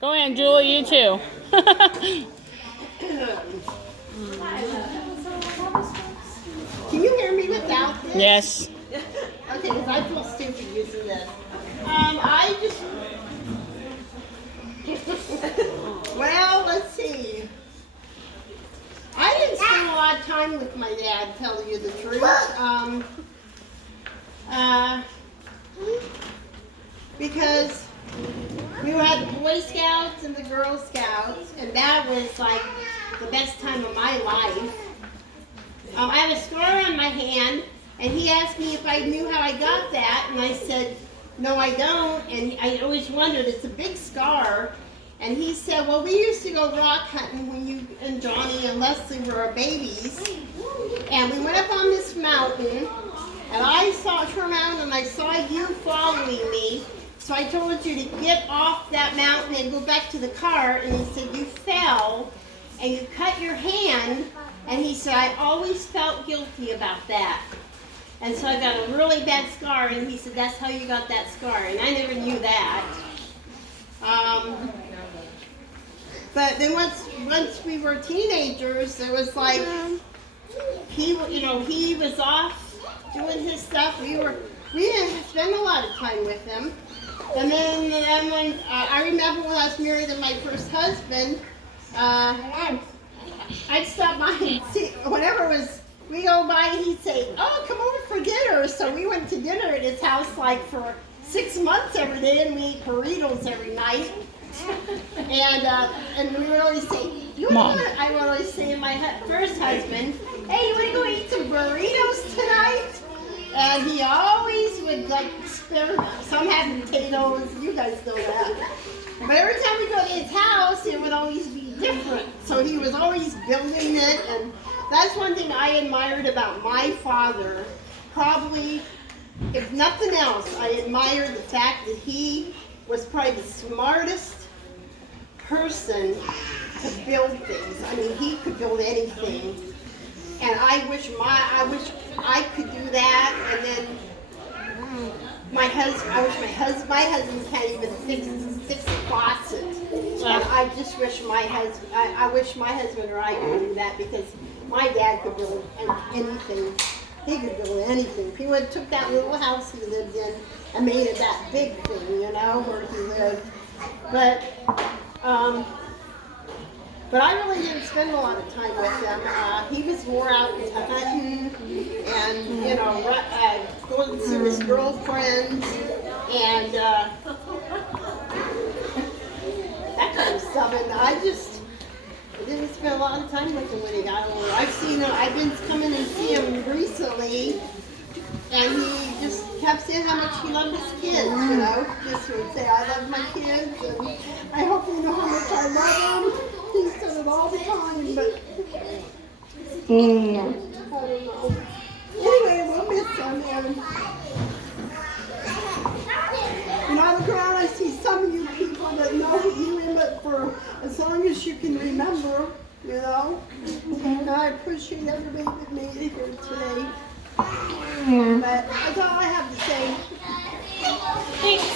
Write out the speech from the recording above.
Go ahead, Julie, you too. Can you hear me without this? Yes. Okay, because I feel stupid using this. I just. Well, let's see. I didn't spend a lot of time with my dad, to tell you the truth. Because we had the Boy Scouts and the Girl Scouts, and that was like the best time of my life. I have a scar on my hand, and he asked me if I knew how I got that, and I said, no, I don't, and I always wondered, it's a big scar. And he said, well, we used to go rock hunting when you and Johnny and Leslie were our babies. And we went up on this mountain, and I turned around and I saw you following me. So I told you to get off that mountain and go back to the car. And he said, you fell and you cut your hand. And he said, I always felt guilty about that. And so I got a really bad scar. And he said, that's how you got that scar. And I never knew that. But then once we were teenagers, it was like he was off doing his stuff. We didn't spend a lot of time with him. And then when I remember when I was married to my first husband, I'd stop by and see whenever we go by, he'd say, "Oh, come over for dinner." So we went to dinner at his house like for 6 months every day, and we ate burritos every night. And we would always say, I would always say to my first husband, hey, you want to go eat some burritos tonight? And he always would like spare some had potatoes, you guys know that. But every time we go to his house, it would always be different. So he was always building it, and that's one thing I admired about my father. Probably, if nothing else, I admired the fact that he was probably the smartest person to build things. I mean, he could build anything, and I wish I could do that. And then my husband can't even fix a faucet. And I just wish I wish my husband or I could do that, because my dad could build anything. He could build anything. If he took that little house he lived in and made it that big thing, where he lived. But I really didn't spend a lot of time with him. He was more out hunting and, going to see his girlfriends and that kind of stuff. And I didn't spend a lot of time with him when he got older. I've been coming and see him recently, and he just kept saying how much he loved his kids, just would say, I love my kids, and I hope you know how much I love them. He said it all the time, but I don't know. Anyway, we'll miss him, and I look around, I see some of you people that know him, but for as long as you can remember, and I appreciate everybody that made it here today. But that's all I have to say. Thanks.